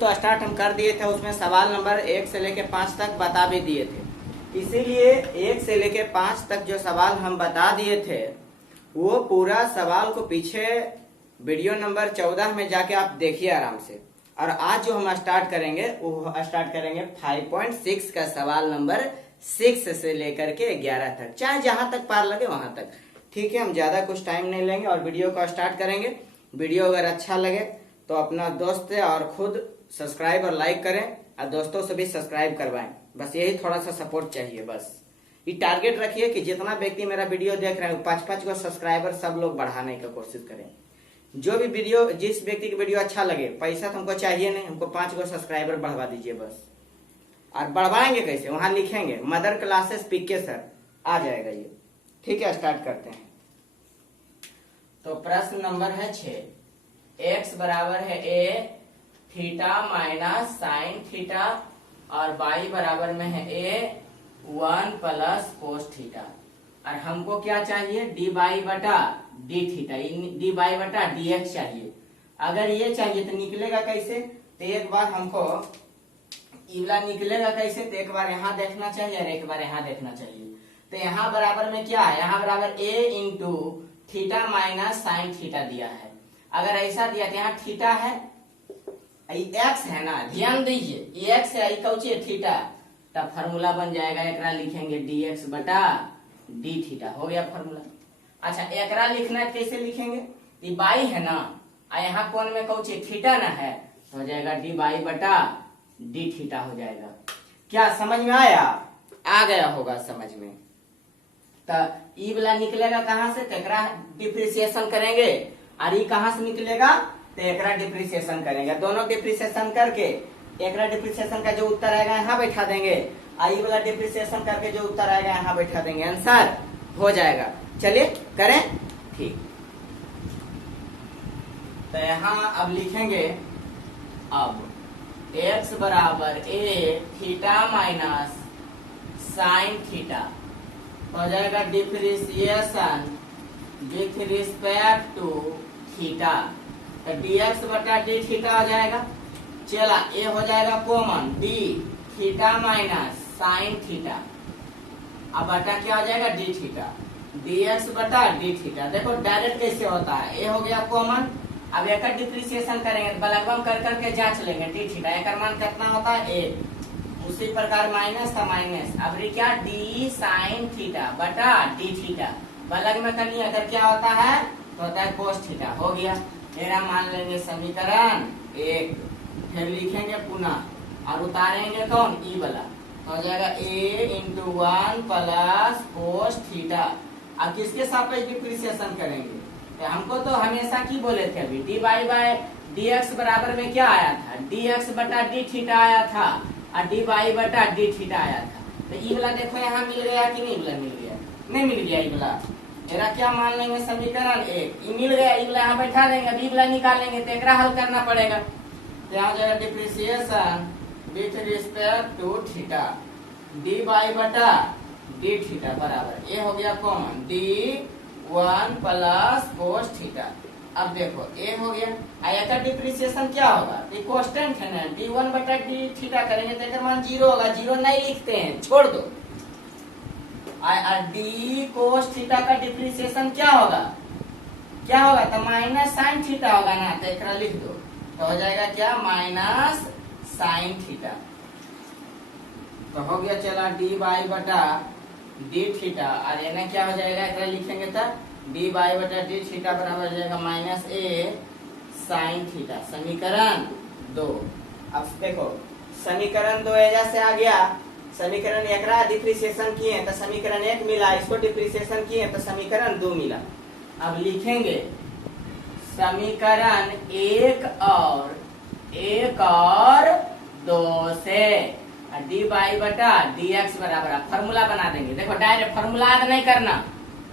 तो स्टार्ट हम कर दिए थे, उसमें सवाल नंबर 1 से लेके 5 तक बता भी दिए थे। इसीलिए 1 से लेके 5 तक जो सवाल हम बता दिए थे वो पूरा सवाल को पीछे वीडियो नंबर 14 में जाके आप देखिए आराम से। और आज जो हम स्टार्ट करेंगे वो स्टार्ट करेंगे 5.6 का सवाल नंबर 6 से लेकर के 11 तक, चाहे जहां तक पार लगे वहां तक। ठीक है, हम ज्यादा कुछ टाइम नहीं लेंगे और वीडियो को स्टार्ट करेंगे। वीडियो अगर अच्छा लगे तो अपना दोस्त और खुद सब्सक्राइब और लाइक करें और दोस्तों से भी सब्सक्राइब करवाएं। बस यही थोड़ा सा सपोर्ट चाहिए। बस ये टारगेट रखिए कि जितना व्यक्ति मेरा वीडियो देख रहे हैं 5-5 को सब्सक्राइबर सब लोग बढ़ाने की कोशिश करें। जो भी वीडियो, जिस व्यक्ति की वीडियो अच्छा लगे, पैसा तो हमको चाहिए नहीं, हमको 5 को सब्सक्राइबर बढ़वा दीजिए बस। और बढ़वाएंगे कैसे, वहां लिखेंगे मदर क्लासेस पीके सर, आ जाएगा ये। ठीक है, स्टार्ट करते हैं। तो प्रश्न नंबर है 6। x बराबर है a theta minus sine theta और y बराबर में है a 1 प्लस कोस थीटा। और हमको क्या चाहिए, dy बटा डी थीटा, dy बटा dx चाहिए। अगर ये चाहिए तो निकलेगा कैसे, तो एक बार हमको इला निकलेगा कैसे, तो एक बार यहाँ देखना चाहिए और एक बार यहाँ देखना चाहिए। तो यहाँ बराबर में क्या है, यहाँ बराबर a into theta minus sine theta दिया है। अगर ऐसा दिया तो यहाँ थीटा है, एक्स है ना, ध्यान दीजिए एक्स है, कौची थीटा, तब फार्मूला बन जाएगा, एकरा लिखेंगे dx बटा डी थीटा, हो गया फार्मूला। अच्छा, एकरा लिखना कैसे लिखेंगे, ये बाई है ना, यहाँ कौन में कौची थीटा ना है, तो हो जाएगा डी बाई बटा डी थीटा हो जाएगा। क्या समझ में आया, आ गया होगा समझ में। तो ई वाला निकलेगा कहाँ से, तो एकरा डिप्रिसिएशन करेंगे, और ई कहाँ से निकलेगा, तो एकरा डिप्रिसिएशन करेंगे। दोनों डिप्रिसिएशन करके एकरा डिप्रिसिएशन का जो उत्तर आएगा यहाँ बैठा देंगे, आई वाला डिप्रिसिएशन करके जो उत्तर आएगा यहाँ बैठा देंगे, आंसर हो जाएगा। चलिए करें, ठीक। तो यहाँ अब लिखेंगे, अब x बराबर a theta minus sine theta हो जाएगा differentiation with respect to theta, तो dx बटा डी थीटा हो जाएगा। चला, ये हो जाएगा common, d theta minus sine theta, अब बटा क्या हो जाएगा डी थीटा, dx बटा डी थीटा। देखो डायरेक्ट कैसे होता है, ये हो गया कॉमन। अब एक डिप्रिसिएशन करेंगे, बलगम कर करके जांच लेंगे डी थीटा, एक मान कितना होता है 1। उसी प्रकार माइनस था माइनस, अब क्या डी साइन थीटा बटा डी थीटा, बलग में करनी अगर क्या होता है तो होता है कोस थीटा, हो गया। मेरा मान लेंगे समीकरण 1, फिर लिखेंगे पुनः और उतारेंगे कौन, ई वाला, तो हो जाएगा a into 1 plus cos theta. अब किसके सापेक्ष डिप्रिसिएशन करेंगे, तो हमको तो हमेशा की बोले थे अभी, d y by d x बराबर में क्या आया था, डी एक्स बटा डी थीटा आया था और डी बाई बटा डी थीटा आया था। तो ई वाला देखो यहाँ मिल गया कि नहीं, वाला मिल गया, नहीं मिल गया, ई वाला मेरा क्या मान लेंगे समीकरण 1, ई मिल गया, ई वाला यहाँ बैठा देंगे, बी वाला निकालेंगे तो एकरा हल करना पड़ेगा। तो यहाँ जाएगा differentiation with respect to theta, d y बटा डी थीटा बराबर, ये हो गया common, d 1 plus cos theta. अब देखो ये हो गया, आया डिप्रिसिएशन क्या होगा, ये कांस्टेंट है ना, d1 बटा डी थीटा करेंगे तो इसका मान 0 होगा, 0 नहीं लिखते हैं, छोड़ दो। डी कोस थीटा का डिप्रिसिएशन क्या होगा, क्या होगा, तो माइनस साइन थीटा होगा ना, तो एकरा लिख दो, तो हो जाएगा क्या माइनस साइन थीटा। तो हो गया, चला डी बाई बटा डी थीटा, और ये क्या हो जाएगा, एकरा लिखेंगे तो डी बाई बटा डी थीटा बराबर हो जाएगा माइनस ए साइन थीटा, समीकरण 2। अब देखो समीकरण 2 एजा से आ गया, समीकरण एकरा डिप्रिसिएशन किए तो समीकरण 1 मिला, इसको डिप्रिसिएशन किए तो समीकरण 2 मिला। अब लिखेंगे समीकरण 1 और 2 से डी बाई बटा डी एक्स बराबर, फार्मूला बना देंगे। देखो डायरेक्ट फार्मूला याद नहीं करना,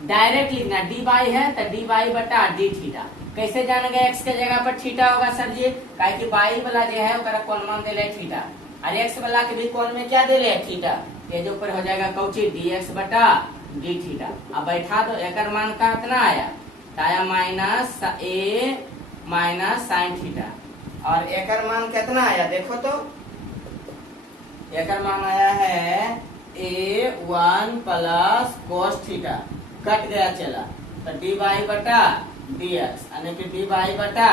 डायरेक्ट लिखना, डी बाई है तो डी बाई बटा डी थीटा। कैसे जानेंगे, एक्स के जगह पर थीटा होगा सर जी, काहे कि बाई वाला जो है ओकरा कौन मान देले थीटा, और एक्स वाला के भी कौन में क्या देले थीटा, ये जो ऊपर हो जाएगा कौची डी एक्स बटा डी थीटा। अब बैठा दो, एक मान कितना आया, आया माइनस ए माइनस साइन थीटा, और एकर मान कितना आया देखो तो, एकर मान आया है A1 plus cos theta, cut गया चला तो डी वाई बटा डी एक्स, यानी कि डी वाई बटा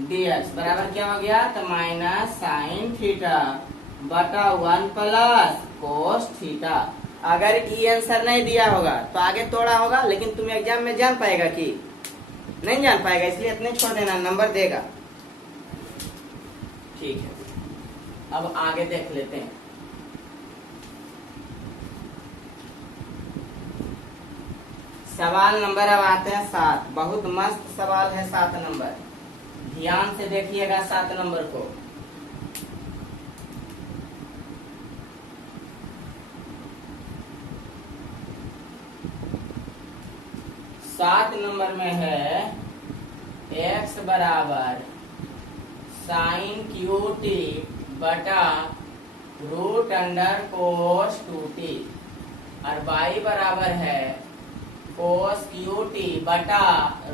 डी एक्स बराबर क्या हो गया, तो माइनस साइन थीटा बटा 1 प्लस कोस थीटा। अगर ई आंसर नहीं दिया होगा तो आगे तोड़ा होगा, लेकिन तुम एग्जाम में जान पाएगा कि नहीं जान पाएगा, इसलिए इतने छोड़ देना, नंबर देगा। ठीक है, अब आगे देख लेते हैं। सवाल नंबर अब आते हैं 7। बहुत मस्त सवाल है 7 नंबर, ध्यान से देखिएगा 7 नंबर को। सात नंबर में है x बराबर साइन क्यू टी बटा रूट अंडर कोस 2t और y बराबर है कोस क्यू टी बटा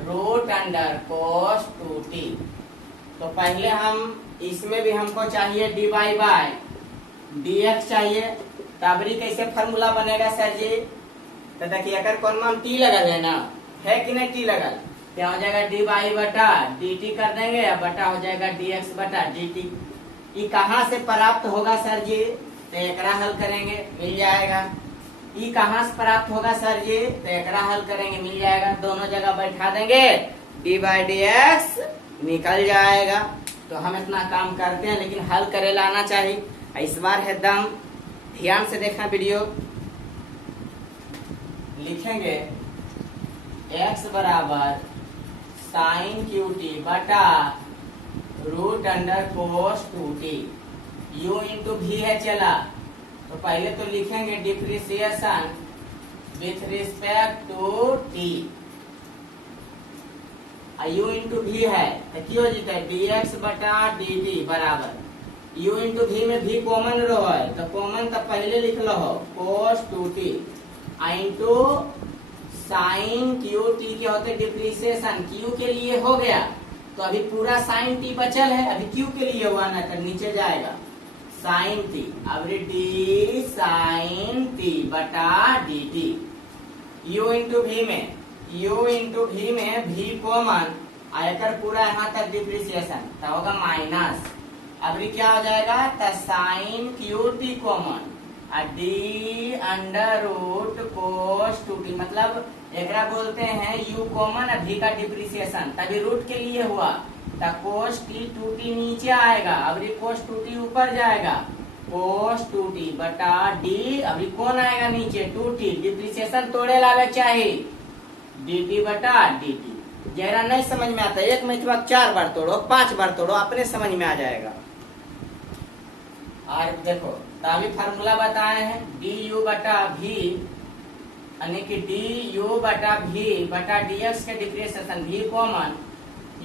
रूट अंडर कोस 2t। तो पहले हम इसमें भी हमको चाहिए dy बाई dx चाहिए, तबरी कैसे फॉर्मूला बनेगा सर जी, तो देखिए अगर कौन मान t लगल है ना, है कि नहीं t लगल, क्या हो जाएगा डी वाई बटा dt कर देंगे, या बटा हो जाएगा dx बटा dt। ये कहाँ से प्राप्त होगा सर जी, तो एकरा हल करेंगे मिल जाएगा। ये कहाँ से प्राप्त होगा सर जी, तो एकरा हल करेंगे मिल जाएगा, दोनों जगह बैठा देंगे डी बाई डी एक्स निकल जाएगा। तो हम इतना काम करते हैं, लेकिन हल करे लाना चाहिए। इस बार है दम, ध्यान से देखना वीडियो। लिखेंगे x बराबर साइन क्यू टी बटा root under cos 2t, u into भी है चला, तो पहले तो लिखेंगे differentiation with respect to t, u into भी है तो क्यों जीता है dx बटा dt बराबर u इंटू भी में भी कॉमन रो है, तो कॉमन तो पहले लिख लो कोस 2t into sine cube T के होते डिफ्रेंशिएशन क्यू के लिए हो गया, तो अभी पूरा साइन टी बचल है, अभी क्यू के लिए हुआ ना, तो नीचे जाएगा साइन टी, अब डी साइन टी बटा डी टी, यू इंटू भी में भी कॉमन आयकर पूरा यहाँ तक डिफ्रेंशिएशन तो होगा माइनस, अब क्या हो जाएगा तो sine cube t common d under root cos 2t, मतलब एकरा बोलते हैं u कॉमन भी का डिप्रिसिएशन, तभी रूट के लिए हुआ तो कोस टी 2t नीचे आएगा, अभी कोस 2t ऊपर जाएगा, कोस 2t बटा डी, अभी कौन आएगा नीचे 2t, डिप्रिसिएशन तोड़े लावे चाहिए dt बटा dt। जरा नहीं समझ में आता, एक में 4 बार तोड़ो 5 बार तोड़ो, अपने समझ में आ जाएगा। और देखो तभी फार्मूला बताए हैं डी यू बटा भी, यानी कि डी यू बटा भी बटा dx के डिफ्रेंशिएशन भी कॉमन,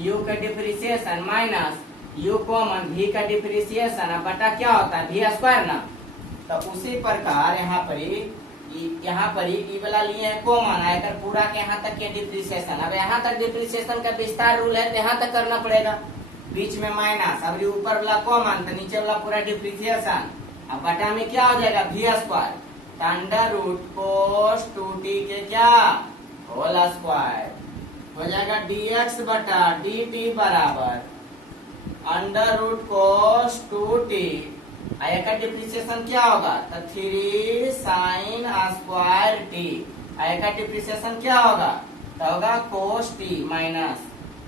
u का डिफ्रेंशिएशन माइनस u कॉमन भी का डिफ्रेंशिएशन, अब बटा क्या होता है भी स्क्वायर ना, तो उसी प्रकार यहाँ पर ई वाला लिए है कॉमन आयकर पूरा के यहाँ तक के डिफ्रेंशिएशन, अब यहाँ तक डिफ्रेंशिएशन का विस्तार रूल है तो यहाँ तक करना पड़ेगा, बीच में माइनस, अब ऊपर वाला कॉमन तो नीचे वाला पूरा डिफ्रेंशिएशन, अब बटा में क्या हो जाएगा भी square under root cos 2t के क्या होल स्क्वायर हो जाएगा dx बटा dt बराबर अंडर रूट कोस 2t, का डिप्रिसिएशन क्या होगा तो 3 साइन स्क्वायर t, का डिप्रिसिएशन क्या होगा तो होगा कोस t माइनस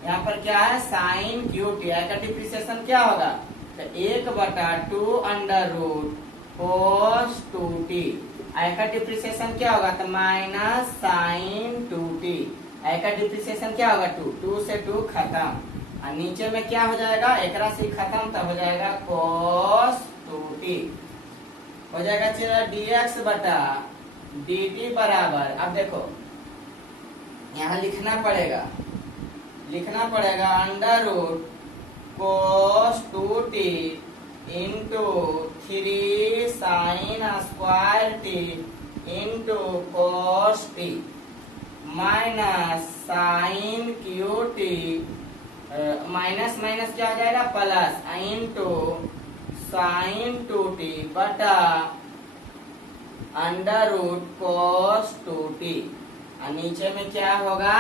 यहाँ पर क्या है साइन क्यू टी, का डिप्रिसिएशन क्या होगा तो 1 बटा 2 अंडर रूट कोस 2t, का डिप्रिसिएशन क्या होगा तो माइनस साइन 2t, का डिप्रिसिएशन क्या होगा 2 से 2 खत्म, और नीचे में क्या हो जाएगा एकरा से खत्म तो हो जाएगा कोस 2t, हो जाएगा चलो dx बटा dt बराबर, अब देखो यहाँ लिखना पड़ेगा under root cos 2t into 3 sine square t into cos t minus sine cube t minus minus क्या हो जाएगा प्लस इंटू साइन 2t बटा अंडर रूट cos 2t। और नीचे में क्या होगा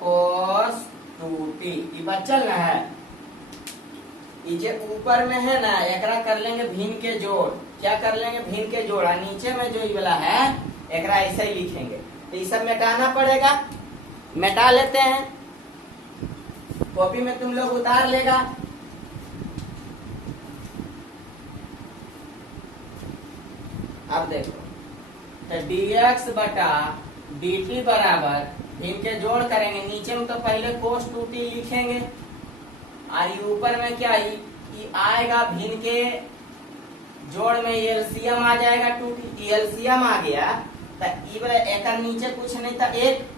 cos 2t ये बचल ना है। ये जो ऊपर में है ना एकरा कर लेंगे भिन्न के जोड़। क्या कर लेंगे भिन्न के जोड़। और नीचे में जो ये वाला है एकरा ऐसे ही लिखेंगे। तो ये सब मिटाना पड़ेगा, मिटा लेते हैं। कॉपी में तुम लोग उतार लेगा। अब देखो तो dx बटा dt बराबर भिन्न के जोड़ करेंगे। नीचे में तो पहले cos 2t लिखेंगे और ये ऊपर में क्या ये आएगा भिन्न के जोड़ में एलसीएम आ जाएगा 2t। एलसीएम आ गया तो एक नीचे कुछ नहीं था एक।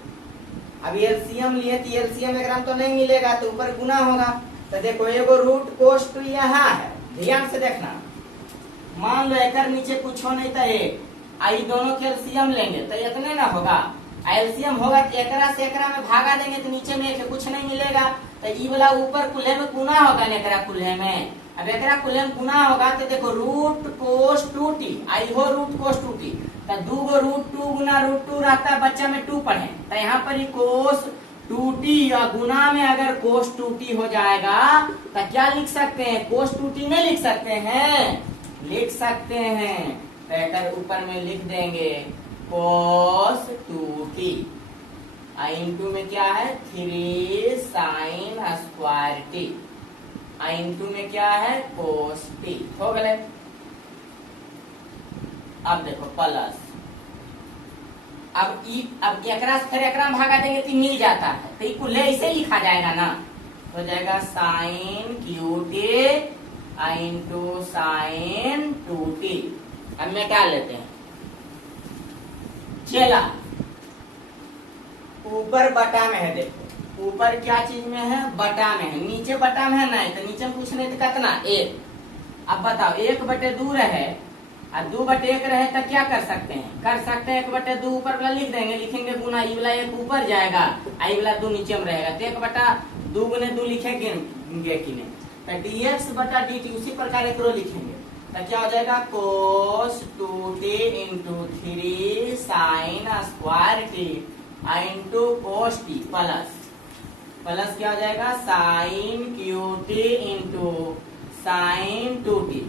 अब एलसीएम लिए तो एलसीएम एक तो नहीं मिलेगा तो ऊपर गुना होगा। तो देखो एगो रूट cos 2 यहाँ है, ध्यान से देखना। मान लो एक नीचे कुछ हो नहीं था एक, आई दोनों के एलसीएम लेंगे तो इतने ना होगा। एलसीएम होगा तो एकरा से एकरा में भागा देंगे तो नीचे में एक कुछ नहीं मिलेगा। तो ये वाला ऊपर कुल्हे में गुना होगा ना एकरा कुल्हे में। अब एकरा कुल्हे में गुना होगा तो देखो रूट cos 2t आई हो रूट cos 2t तो दू गो रूट 2 गुना रूट 2 रहता है, बच्चा में 2 पढ़े तो यहाँ पर ही cos 2t या गुना में अगर cos 2t हो जाएगा तो क्या लिख सकते हैं cos 2t नहीं लिख सकते हैं, लिख सकते हैं। तो एक ऊपर में लिख देंगे cos 2t इंटू में क्या है 3 sin स्क्वायर t इंटू में क्या है cos t हो गए। अब देखो प्लस अब एकरा से फिर एकरा में भागा देंगे तो मिल जाता है तो ये कुल ऐसे लिखा जाएगा ना। हो जाएगा sin qt into sine 2t। अब मिटा लेते हैं। चला ऊपर बटा में है, देखो ऊपर क्या चीज में है बटा में है, नीचे बटा में है नहीं तो नीचे में कुछ नहीं तो कितना एक। अब बताओ 1/2 रहे और 2/1 रहे तो क्या कर सकते हैं 1/2 ऊपर वाला लिख देंगे, लिखेंगे गुना ये वाला 1 ऊपर जाएगा आई वाला 2 नीचे में रहेगा तो 1/2 गुने 2 लिखेंगे कि नहीं। तो dx बटा dt उसी प्रकार एक लिखेंगे तो क्या हो जाएगा cos 2t into 3 sine square t into cos t plus क्या हो जाएगा sign qt into sine 2t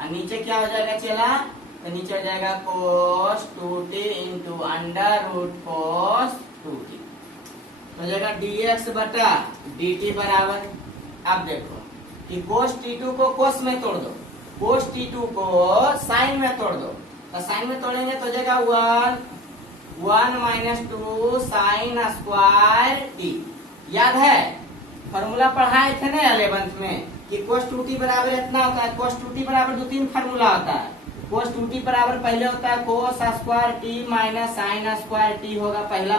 और नीचे क्या हो जाएगा चला तो नीचे हो जाएगा cos 2t into under root cos 2t हो जाएगा dx बटा dt बराबर। अब देखो कि cos t2 को cos में तोड़ दो, cos t2 को साइन में तोड़ दो तो साइन में तोड़ेंगे तो जाएगा 1 माइनस 2 साइन स्क्वायर t। याद है फॉर्मूला पढ़ाए थे ना 11th में कि cos 2t बराबर इतना होता है। cos 2t बराबर 2-3 फार्मूला होता है। cos 2t बराबर पहले होता है cos square t minus sign square t होगा पहला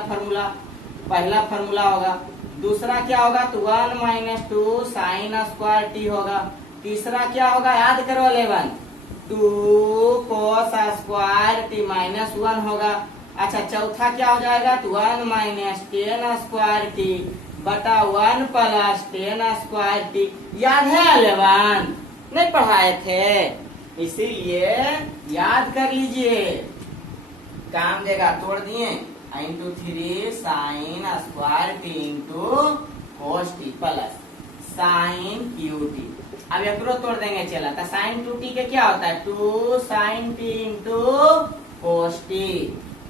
फार्मूला होगा। दूसरा क्या होगा तो 1 माइनस 2 साइन स्क्वायर t होगा। तीसरा क्या होगा याद करो 11 2 cos स्क्वायर t माइनस 1 होगा। अच्छा चौथा क्या हो जाएगा तो 1 माइनस 10 स्क्वायर t बटा 1 प्लस 10 स्क्वायर t। याद है 11 नहीं पढ़ाए थे इसीलिए याद कर लीजिए, काम देगा। तोड़ दिए into 3 sine square T into cos t plus sign qt। अब एक तोड़ देंगे चला तो साइन 2t के क्या होता है 2 sine t into cos t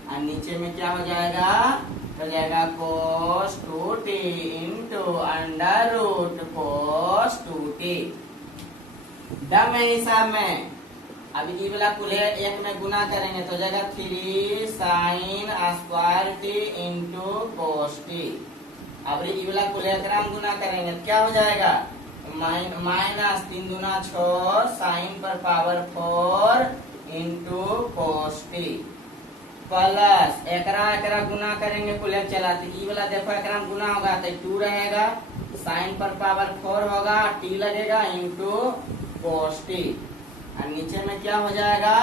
और नीचे में क्या हो जाएगा तो जाएगा cos 2t into under root cos 2t। डम है हिसाब में। अब ये वाला कुल एक में गुना करेंगे तो जाएगा 3 sine square T into cos t। अब ये वाला कुल एक में गुना करेंगे तो क्या हो जाएगा माइनस 3 दूना 6 साइन पर power 4 into cos t plus एकरा गुना करेंगे कुल एक चला तो ये वाला देखो एकरा में गुना होगा तो 2 रहेगा साइन पर पावर 4 होगा t लगेगा इंटू cos t और नीचे में क्या हो जाएगा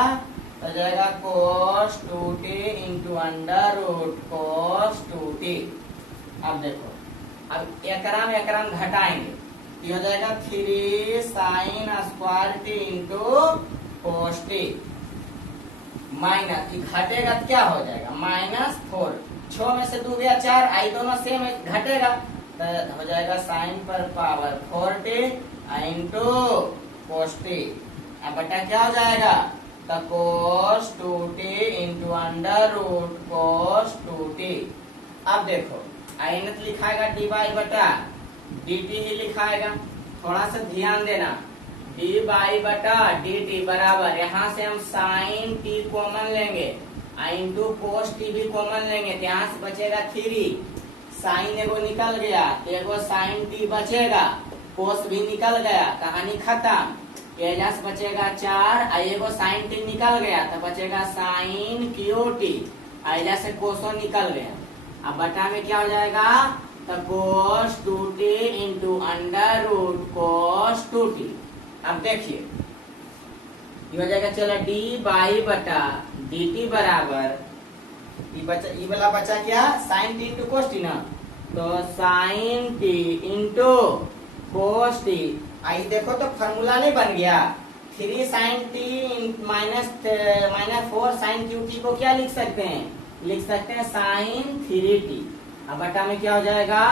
तो जाएगा cos 2t into under root cos 2t। अब देखो अब एकरा में घटाएंगे, ये हो जाएगा 3 sine square T into cos T minus, घटेगा तो क्या हो जाएगा -4, 6 में से 2 गया 4, आई दोनों सेम घटेगा तो हो जाएगा साइन पर power 4t into cos T. अब बटा क्या हो जाएगा तो cos 2t into under root cos 2t। अब देखो आइनत लिखाएगा डी बाई बटा डी टी ही लिखाएगा, थोड़ा सा ध्यान देना, डी बाई बटा डी टी बराबर, यहाँ से हम साइन टी कॉमन लेंगे इंटू कोस टी भी कॉमन लेंगे, तो यहाँ से बचेगा 3, साइन एगो निकल गया तो एगो साइन टी बचेगा, कोस भी निकल गया, कहानी खत्म। यहाँ से बचेगा 4, एगो साइन टी निकल गया तो बचेगा साइन क्यू टी, यहाँ से कोसो निकल गया। अब बटा में क्या हो जाएगा तो cos 2t into under root cos 2t। अब देखिए ये हो जाएगा, चलो डी बाई बटा डी टी बराबर, ये वाला बचा क्या sine t into cos t ना, तो sine t into cos t. आई देखो तो फॉर्मूला नहीं बन गया, 3 sine t minus 4 sine cube t को क्या लिख सकते हैं, लिख सकते हैं साइन 3t। अब बटा में क्या हो जाएगा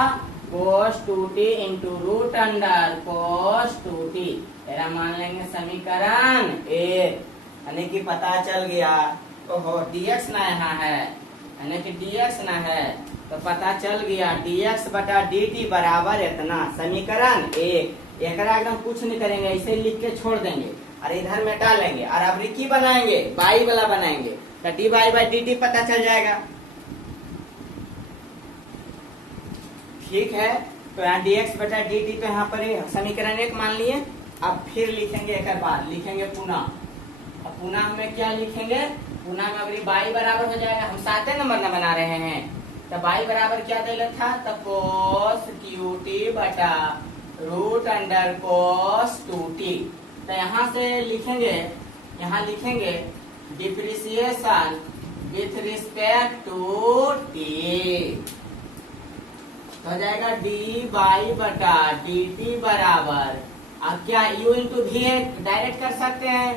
कोस 2t into root under cos 2t, तेरा मान लेंगे समीकरण 1, यानी कि पता चल गया। ओहो dx ना यहाँ है, यानी कि dx ना है तो पता चल गया dx बटा dt बराबर इतना, समीकरण 1। एकरा एकदम कुछ नहीं करेंगे, ऐसे लिख के छोड़ देंगे और इधर में डालेंगे और अब रिकी बनाएंगे, बाई वाला बनाएंगे तो d by by D T पता चल जाएगा। ठीक है, तो यहाँ dx बटा dt तो यहाँ पर समीकरण 1 मान लिए। अब फिर लिखेंगे एक बार, लिखेंगे पुनः, अब पुनः में क्या लिखेंगे, पुनः में अभी बाई बराबर हो जाएगा, हम 7 नंबर न बना रहे हैं तो बाई बराबर क्या देगा था तो कोस क्यू टी बटा रूट अंडर कोस 2t। तो यहाँ से लिखेंगे, यहाँ लिखेंगे differentiation with respect to t, हो जाएगा डी बाई बटा डी टी बराबर, अब क्या u इंटू भी डायरेक्ट कर सकते हैं,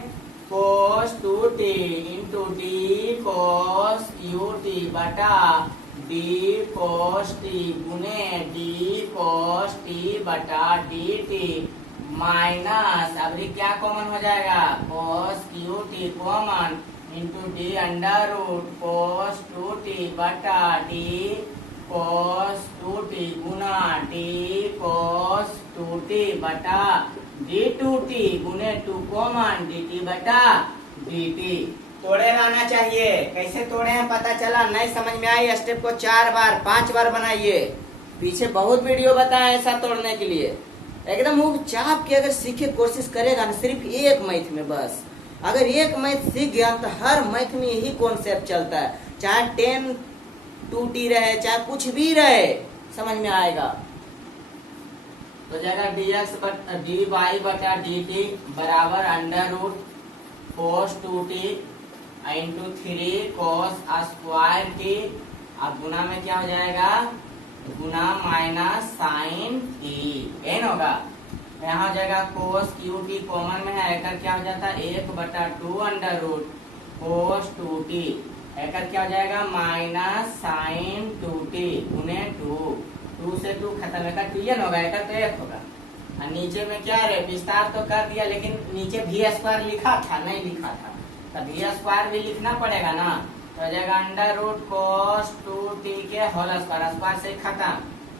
cos 2t into d cos u t बटा डी कोस टी गुने डी कोस टी बटा डी टी माइनस, अब क्या कॉमन हो जाएगा cos cube t common into d under root cos 2t बटा डी कोस 2t गुना डी कोस 2t बटा D 2t गुने 2 कॉमन dt बटा dt। तोड़े लाना चाहिए, कैसे तोड़े हैं पता चला, नहीं समझ में आई स्टेप को 4 बार 5 बार बनाइए, पीछे बहुत वीडियो बताया ऐसा तोड़ने के लिए। एकदम वो चाप के अगर सीखे कोशिश करेगा ना, सिर्फ एक मैथ में बस, अगर एक मैथ सीख गया तो हर मैथ में यही कॉन्सेप्ट चलता है, चाहे 10 2t रहे चाहे कुछ भी रहे समझ में आएगा। तो जाएगा dx बटा डी बाई बटा डी टी बराबर under root cos 2t into 3 cos square T, अब गुना में क्या हो जाएगा गुना माइनस साइन टी एन होगा, यहाँ हो जाएगा कोस क्यू टी कॉमन में है, एकर क्या हो जाता है 1 बटा 2 अंडर रूट कोस 2t, एकर क्या हो जाएगा माइनस साइन 2t गुने 2 से 2 खत्म, एकर 2n होगा, एकर तो 1 होगा। और नीचे में क्या है विस्तार तो कर दिया, लेकिन नीचे भी स्क्वायर लिखा था नहीं लिखा था, तो भी स्क्वायर भी लिखना पड़ेगा ना, तो हो जाएगा अंडर रूट कोस 2t के होल स्क्वायर, स्क्वायर से खत्म,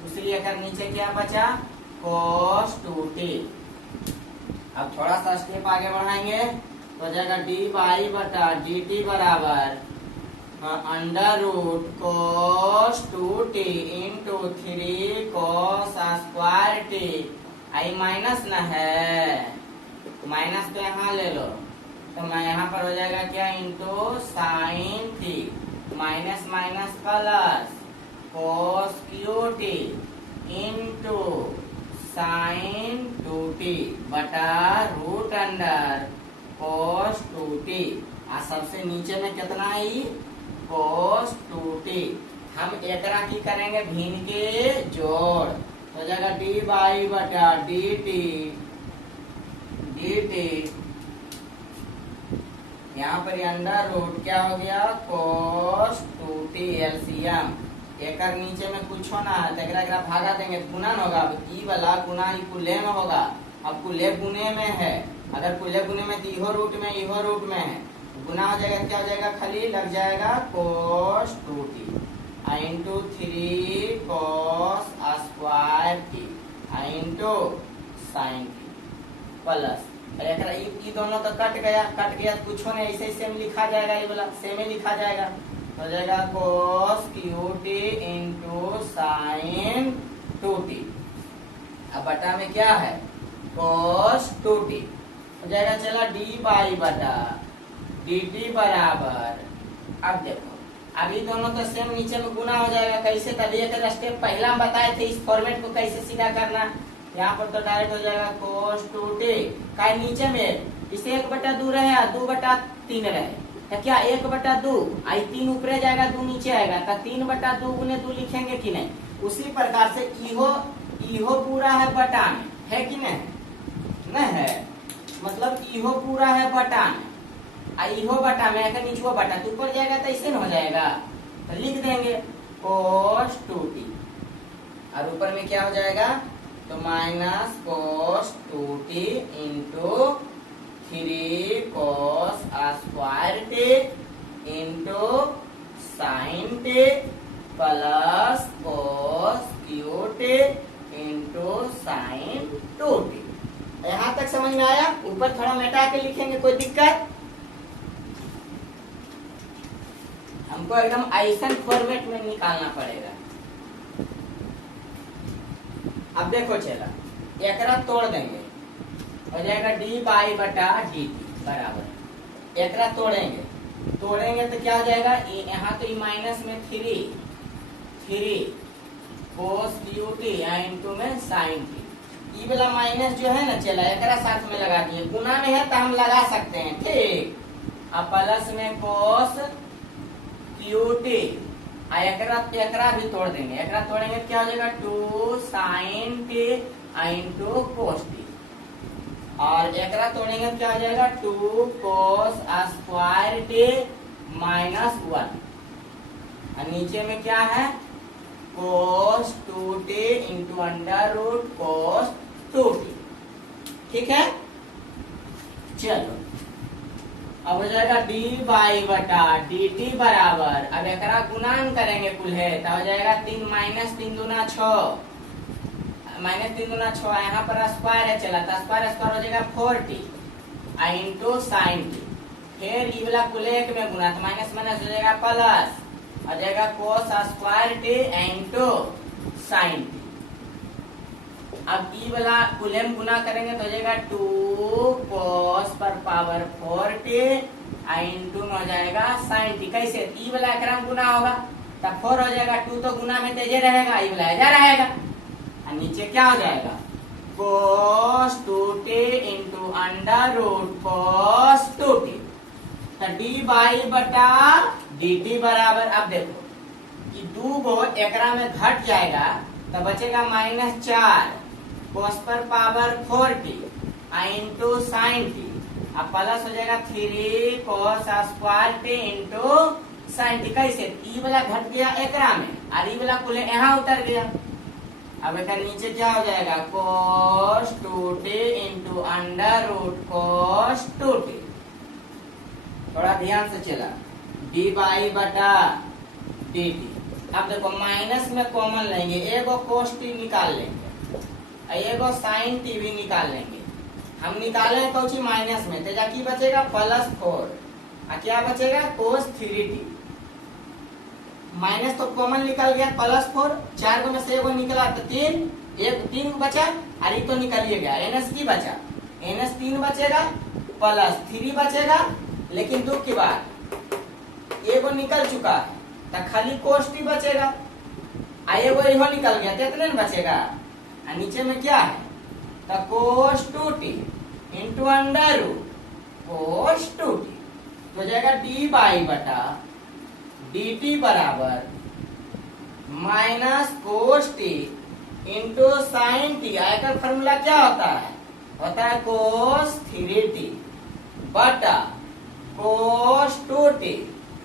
इसलिए एकर नीचे क्या बचा कोस 2t। अब थोड़ा सा स्टेप आगे बढ़ाएंगे तो हो जाएगा डी बाई बटा डी टी बराबर under root cos 2t into 3 cos square t, आई माइनस न है, माइनस तो यहाँ ले लो, तो मैं यहाँ पर हो जाएगा क्या into sine t minus minus plus cos cube T into sign 2t बटा रूट अंडर कोस 2t, और सबसे नीचे में कितना है कोस 2t। हम एकरा की करेंगे भिन्न के जोड़, तो हो जाएगा डी बाई बटा डी टी डी टी, यहाँ पर अंडर रूट क्या हो गया cos 2t एलसीएम। एक नीचे में कुछ होना है तो एकरा भागा देंगे गुणन होगा। अब ई वाला गुना ई कुल्हे में होगा। अब कुल्हे गुने में है, अगर कुल्हे गुने में तो इहो रूट में इहो रूट में है, गुना हो जाएगा क्या हो जाएगा, खाली लग जाएगा cos 2t into 3 cos square t into sign t plus ये दोनों तो कट गया तो कुछ नहीं, ऐसे सेम लिखा जाएगा, ये वाला सेम ही लिखा जाएगा। तो हो जाएगा cos qt into sine 2t। अब बटा में क्या है cos 2t हो जाएगा, चला d बाई बटा dt बराबर। अब देखो अभी दोनों तो सेम नीचे में गुना हो जाएगा। कैसे, तभी एक स्टेप पहला हम बताए थे इस फॉर्मेट को कैसे सीधा करना। यहाँ पर तो डायरेक्ट हो जाएगा cos 2t का नीचे में इसे 1/2 रहे 2/3 रहे, तो क्या 1/2 आई 3 ऊपर जाएगा 2 नीचे आएगा, तो 3/2 गुने 2 लिखेंगे कि नहीं। उसी प्रकार से इहो पूरा है बटा में, है कि नहीं है, मतलब इहो पूरा है बटा में, इहो बटा में अगर नीचे बटा तो ऊपर जाएगा तो ऐसे न हो जाएगा, तो लिख देंगे cos 2t और ऊपर में क्या हो जाएगा तो minus cos 2t into 3 cos square t into sign t plus cos qt into sine 2t। यहाँ तक समझ में आया। ऊपर थोड़ा मिटा के लिखेंगे, कोई दिक्कत, हमको एकदम ऐसा फॉर्मेट में निकालना पड़ेगा। अब देखो चला एकरा तोड़ देंगे, हो जाएगा डी बाई बटा डी टी बराबर, एकरा तोड़ेंगे तो क्या हो जाएगा, यहाँ तो माइनस में 3 cos qt इंटू में साइन t। ये वाला माइनस जो है ना चला एकरा साथ में लगा दिए, गुना में है तो हम लगा सकते हैं, ठीक। अब प्लस में cos qt एकरा भी तोड़ देंगे, एकरा तोड़ेंगे क्या हो जाएगा 2 sine t into cos t, और एकरा तोड़ेंगे क्या हो जाएगा 2 cos स्क्वायर t माइनस 1, और नीचे में क्या है cos 2t into under root cos 2t, ठीक है। चलो अब हो जाएगा डी बाई बटा डी टी बराबर, अब एकरा गुणान करेंगे कुल है तो हो जाएगा 3 माइनस 3 दूना 6 माइनस 3 दूना 6, यहाँ पर स्क्वायर है चला तो स्क्वायर हो जाएगा 4t इंटू साइन टी, फिर ये वाला कुल एक में गुना तो माइनस माइनस हो जाएगा प्लस, हो जाएगा cos square T into sine T. अब ई वाला कुलेम गुना करेंगे तो हो जाएगा 2 cos पर पावर 4t इंटू में हो जाएगा साइन टी। कैसे, ई वाला एकरा गुना होगा तब 4 हो जाएगा, 2 तो गुना में तेजे रहेगा, ई वाला इधर रहेगा, और नीचे क्या हो जाएगा cos 2t into under root cos 2t, तो डी बाई बटा डी टी बराबर। अब देखो कि 2 गो एकरा में घट जाएगा तो बचेगा -4 cos पर power 4t into sine T, अब प्लस हो जाएगा 3 cos square t into sine T. कैसे, ई वाला घट गया एकरा में और ई वाला कुल यहाँ उतर गया। अब एक नीचे क्या हो जाएगा cos 2t into under root cos 2t। थोड़ा ध्यान से चला, डी बाई बटा डी टी। अब देखो माइनस में कॉमन लेंगे, एगो cos t निकाल लेंगे, एगो साइन टी भी निकाल लेंगे। हम निकाले कौची माइनस में, तेजा की बचेगा +4, और क्या बचेगा cos 3t। माइनस तो कॉमन निकल गया +4, 4 गो में से एगो निकला तो 3 बचा, और ये तो निकल गया एनएस की बचा, एनएस 3 बचेगा +3 बचेगा, लेकिन दुख की बात एगो निकल चुका है तो खाली cos t बचेगा, एगो इहो निकल गया तो इतने बचेगा, और नीचे में क्या है तो cos 2t into under root cos 2t, तो जाएगा डी बाई बटा डी टी बराबर -cos t into sine t. का फॉर्मूला क्या होता है कोस 3t बटा cos 2t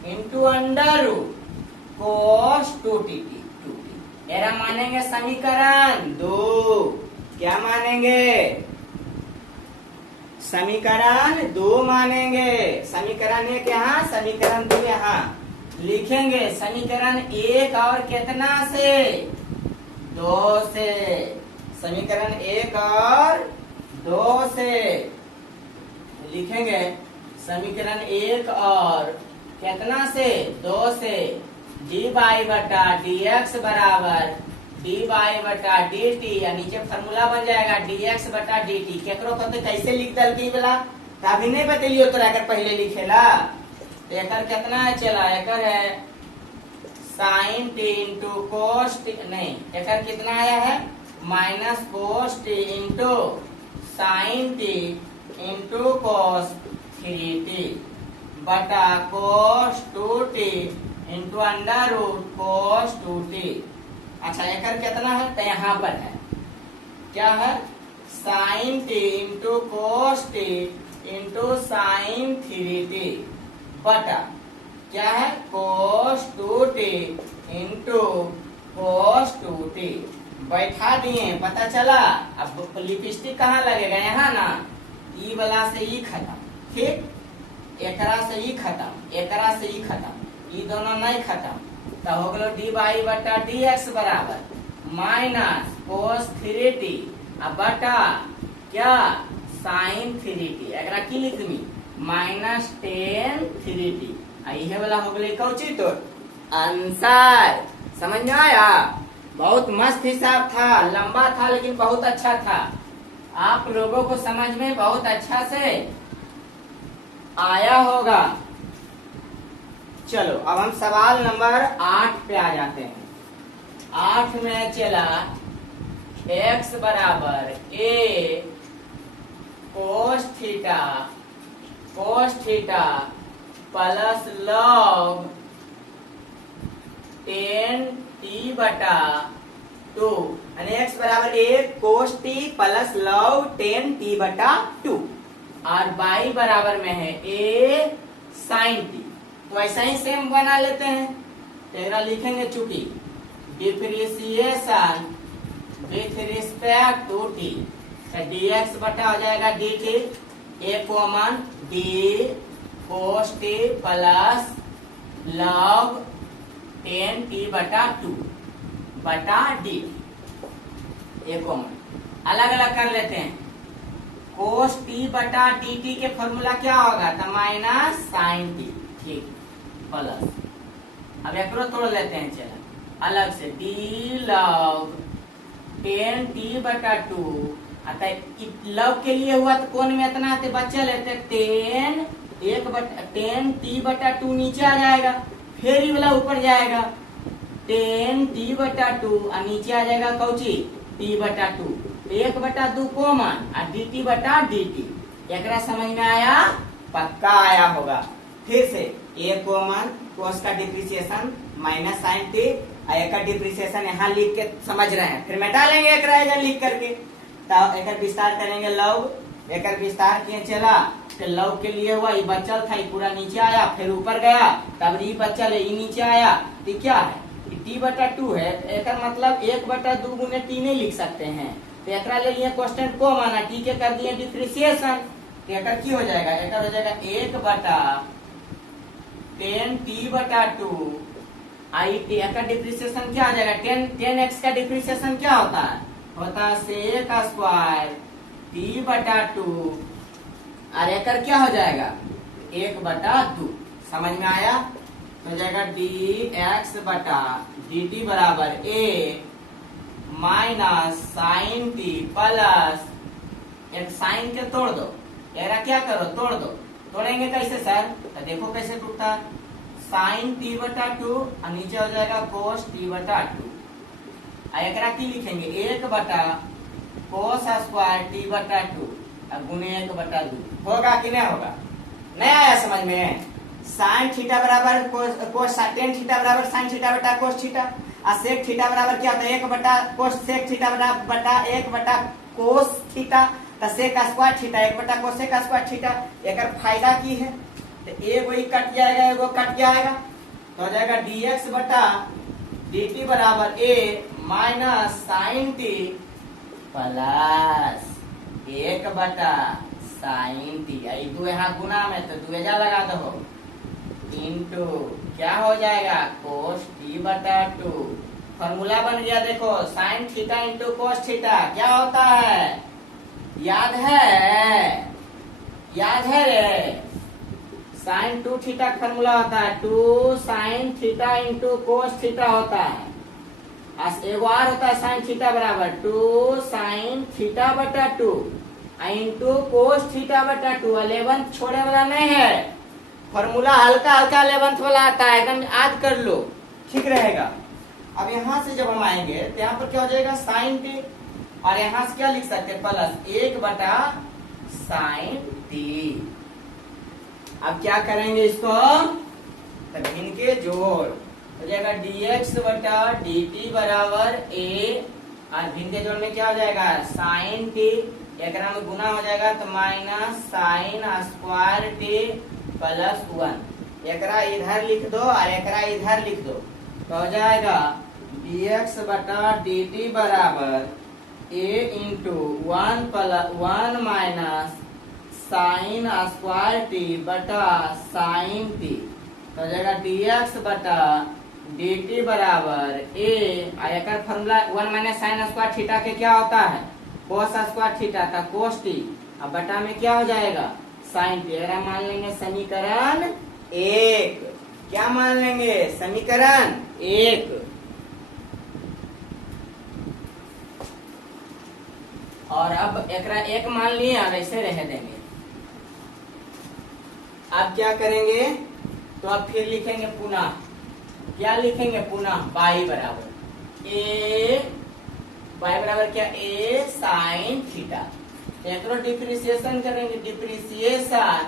into under root cos 2t। एरा मानेंगे समीकरण 2। क्या मानेंगे? समीकरण 2 मानेंगे। समीकरण 1 यहाँ, समीकरण 2 यहाँ लिखेंगे। समीकरण 1 और कितना से? 2 से। समीकरण 1 और 2 से लिखेंगे। समीकरण 1 और कितना से? 2 से। dy बटा dx बराबर dy बटा dt, या नीचे फॉर्मूला बन जाएगा dx बटा dt। केकरो कहते कैसे लिख दलती वाला तभी नहीं बतेलियो तोरा अगर पहले लिखेला। तो एकर कितना है? चला एकर है sine t into cos t, नहीं एकर कितना आया है? Minus cos t into sine t into cos 3t बटा cos 2t into under root cos 2t। अच्छा एकर कितना है? तो यहाँ पर है क्या है? Sine t into cos t into sine 3t बटा क्या है? Cos 2t into cos 2t। बैठा दिए, पता चला। अब लिपस्टिक कहाँ लगेगा? यहाँ ना। ई वाला से ई खत्म, ठीक। एकरा से ई खत्म, एकरा से ई खत्म, ये दोनों नहीं खत्म। तो हो गलो dy बटा dx बराबर माइनस कोस 3t बटा क्या? Sign 3t। एकरा की लिखनी? Minus ten 3t। यही वाला हो गई कौची तो आंसर। समझ में आया? बहुत मस्त हिसाब था, लंबा था लेकिन बहुत अच्छा था। आप लोगों को समझ में बहुत अच्छा से आया होगा। चलो अब हम सवाल नंबर 8 पे आ जाते हैं। 8 में चला x बराबर a cos theta plus log 10t बटा 2, यानी x बराबर a cos t plus log 10t बटा 2 और y बराबर में है a साइन t। तो ऐसा ही सेम बना लेते हैं। तेरा लिखेंगे चूंकि differentiation with respect to t, तो dx बटा हो जाएगा dt, a common d cos t plus log 10t बटा 2 बटा dt। a कॉमन अलग अलग कर लेते हैं। कोस t बटा dt के फॉर्मूला क्या होगा? तो माइनस साइन t, ठीक, प्लस। अब एक तोड़ लेते हैं। चला अलग से d लॉग 10t बटा 2। लॉग के लिए हुआ तो कौन में इतना आते बच्चे लेते 10t बटा 2 नीचे आ जाएगा, फिर ये वाला ऊपर जाएगा 10t बटा 2 और नीचे आ जाएगा कौची t बटा 2। 1 बटा 2 कॉमन और dt बटा dt। एकरा समझ में आया? पक्का आया होगा। फिर से a कॉमन कोस का डिप्रिसिएशन माइनस साइन टी, एक का डिप्रिसिएशन यहाँ लिख के समझ रहे हैं, फिर मिटा लेंगे एक रहेगा लिख करके। तब एक विस्तार करेंगे लॉग, एक विस्तार किए चला तो लॉग के लिए हुआ ये बचल था, ये पूरा नीचे आया फिर ऊपर गया, तब ये बचल है ये नीचे आया। तो क्या है? टी बटा 2 है, एक मतलब 1 बटा 2 गुने टी नहीं लिख सकते हैं। तो एक ले लिए क्वेश्चन को माना टी के कर दिए डिफ्रेंशिएशन, तो एक की हो जाएगा? एक हो जाएगा 1 बटा 10t बटा 2 आई टी का डिप्रिसिएशन क्या आ जाएगा? 10x का डिप्रिसिएशन क्या होता है? होता है सेक स्क्वायर t बटा 2 और एकर क्या हो जाएगा? 1 बटा 2। समझ में आया? हो जाएगा dx बटा dt बराबर a minus sine t plus एक साइन के तोड़ दो, एरा क्या करो तोड़ दो। तोड़ेंगे कैसे सर? तो देखो कैसे टूटता है। साइन टी बटा 2 और नीचे हो जाएगा कोस टी बटा 2। एकरा की लिखेंगे 1 बटा कोस स्क्वायर टी बटा 2 और गुने 1 बटा 2। होगा कि नहीं होगा? नहीं आया समझ में? साइन थीटा बराबर कोस टेन थीटा बराबर साइन थीटा बटा कोस थीटा। और सेक थीटा बराबर क्या होता है, 1 बटा कोस सेक थीटा बटा 1 बटा कोस थीटा, तो सेक स्क्वायर थीटा 1 बटा कोसेक स्क्वायर थीटा। एक फायदा की है, तो एगो ही कट जाएगा, एगो कट जाएगा, तो हो जाएगा dx बटा dt बराबर a minus sine t plus 1 बटा साइन टी। दो यहाँ गुना में तो दुएजा लगा दो, इंटू क्या हो जाएगा कोस टी बटा 2। फॉर्मूला बन गया, देखो sine theta into cos theta क्या होता है, याद है, याद है रे, साइन 2 थीटा का फॉर्मूला होता है 2 sine theta into cos theta होता है। एगो और होता है साइन थीटा बराबर 2 साइन थीटा बटा 2 इंटू कोस थीटा बटा 2। 11 छोड़े वाला नहीं है, फॉर्मूला हल्का हल्का 11th वाला आता है, एकदम याद कर लो, ठीक रहेगा। अब यहाँ से जब हम आएंगे तो यहाँ पर क्या हो जाएगा साइन टी, और यहाँ से क्या लिख सकते हैं प्लस 1 बटा साइन टी। अब क्या करेंगे इसको, तब इनके जोड़ हो जाएगा dx बटा dt बराबर a, और भिन्न के जोड़ में क्या हो जाएगा साइन टी, एक में गुना हो जाएगा तो minus sine square T plus 1। एकरा इधर लिख दो और एकरा इधर लिख दो, तो हो जाएगा dx बटा dt बराबर a into 1 minus sine square T बटा साइन टी, तो हो जाएगा dx बटा dt बराबर a, और formula 1 minus sine square theta के क्या होता है कोस स्क्वायर थीटा था कोस टी, अब बटा में क्या हो जाएगा साइन टी। मान लेंगे समीकरण 1, क्या मान लेंगे समीकरण 1। और अब एकरा 1 मान लिए और ऐसे रह देंगे। अब क्या करेंगे, तो अब फिर लिखेंगे पुनः, क्या लिखेंगे पुनः y बराबर क्या a साइन थीटा। एक डिफ्रेंशिएशन करेंगे, differentiation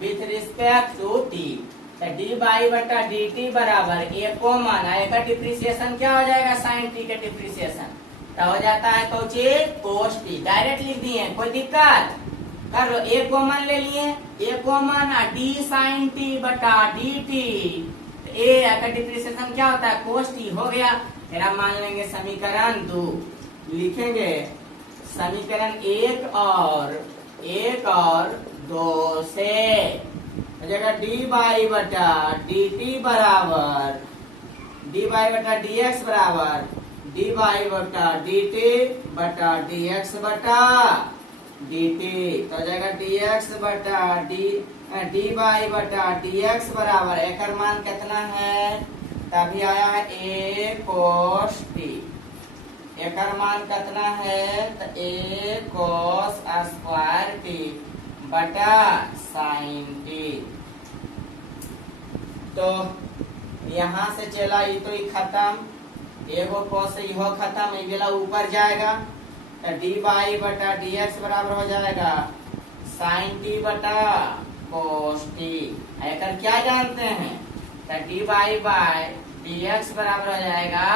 with respect to t, तो dy बटा dt बराबर a कॉमन, एक डिफ्रेंशिएशन क्या हो जाएगा साइन t का डिफ्रेंशिएशन, तो हो जाता है कौची कोस t। डायरेक्ट लिख दिए, कोई दिक्कत कर लो, a कॉमन ले लिए, a common d sine t बटा dt, a का डिफ्रेंशिएशन क्या होता है कोस t हो गया। मेरा मान लेंगे समीकरण 2, लिखेंगे समीकरण 1 और 2 से जगह dy बटा dt बराबर dy बटा dx बराबर dy बटा dt बटा dx बटा dt, तो जाएगा dx बटा dy बटा dx बराबर एक मान कितना है, तभी आया है a cos t, एक मान कितना है तो a cos स्क्वायर t बटा साइन t। तो यहाँ से चला ये तो खत्म, एगो cos से इहो खत्म, ये वाला ऊपर जाएगा, तो dy बटा dx बराबर हो जाएगा साइन t बटा cos t। एक क्या जानते हैं, तो dy बाय dx बराबर हो जाएगा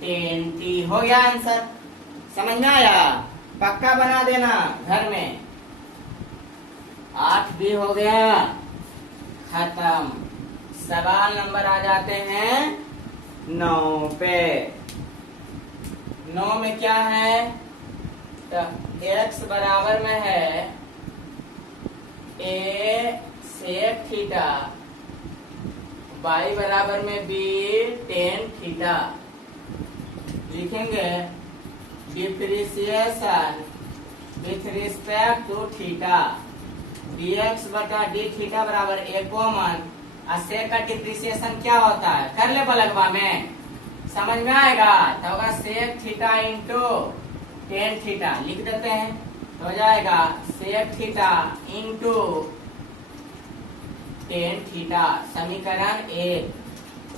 tan t। हो गया आंसर, समझ में आया, पक्का बना देना घर में। 8 भी हो गया खत्म। सवाल नंबर आ जाते हैं 9 पे। 9 में क्या है, तो x बराबर में है a सेक थीटा, y बराबर में b tan थीटा। लिखेंगे differentiation with respect to theta, dx बटा d थीटा बराबर a कॉमन, सेक का डिफ्रेंशिएशन क्या होता है कर ले बलगवा में, समझ में आएगा, तो होगा sec theta into tan theta, लिख देते हैं, तो हो जाएगा sec theta into tan theta. समीकरण 1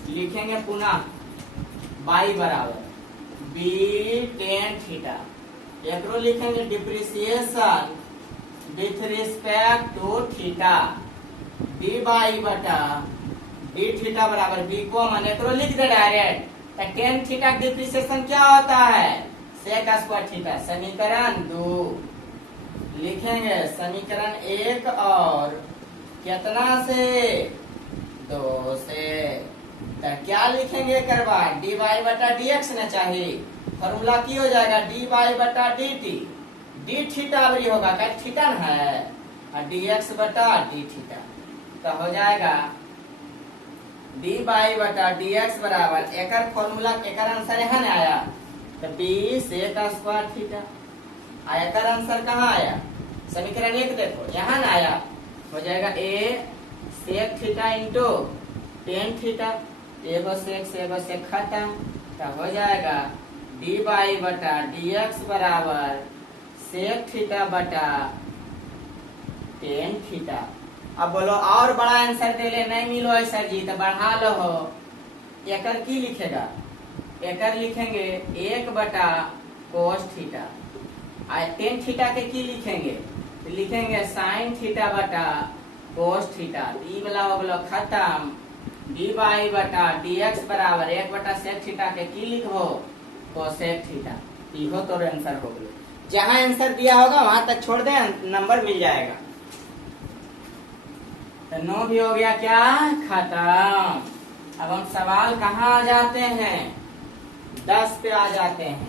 लिखेंगे पुनः y बराबर b टेन थीटा, एक लिखेंगे differentiation with respect to theta, dy बटा d थीटा बराबर b कॉमन, एक लिख दे डायरेक्ट तो टेन थीटा का डिप्रिसिएशन क्या होता है? Sec square theta. समीकरण 2 लिखेंगे, समीकरण 1 और कितना से? 2 से। तो क्या लिखेंगे एक बार? डी वाई बटा डी एक्स न चाहिए, फॉर्मूला की हो जाएगा डी वाई बटा डी टी। डी थीटा अवरी होगा, क्या थीटा न है, और डी एक्स बटा डी थीटा। तो हो जाएगा डी वाई बटा डी एक्स बराबर एकर फॉर्मूला, एकर आंसर यहाँ न आया तो बी सेक स्क्वायर थीटा। एकर आंसर कहाँ आया? समीकरण 1 देखो, यहाँ न आया, हो जाएगा a sec theta into tan theta, एगो सेक खत्म। तो हो जाएगा डी वाई बटा डी एक्स बराबर सेक थीटा बटा टेन थीटा। अब बोलो और बड़ा आंसर दे ले, नहीं मिलो है सर जी, तो बढ़ा लो हो। एकर की लिखेगा? एकर लिखेंगे 1 बटा कोस थीटा। टेन थीटा के की लिखेंगे? तो लिखेंगे साइन थीटा बटा कोस थीटा। ई वाला हो गलो खत्म। डी वाई बटा डी एक्स बराबर 1 बटा सेक थीटा के की लिखो? Cosec theta. इहो तो आंसर हो गलो। जहां आंसर दिया होगा वहां तक छोड़ दे, नंबर मिल जाएगा। तो 9 भी हो गया क्या? खत्म। अब हम सवाल कहाँ आ जाते हैं? 10 पे आ जाते हैं।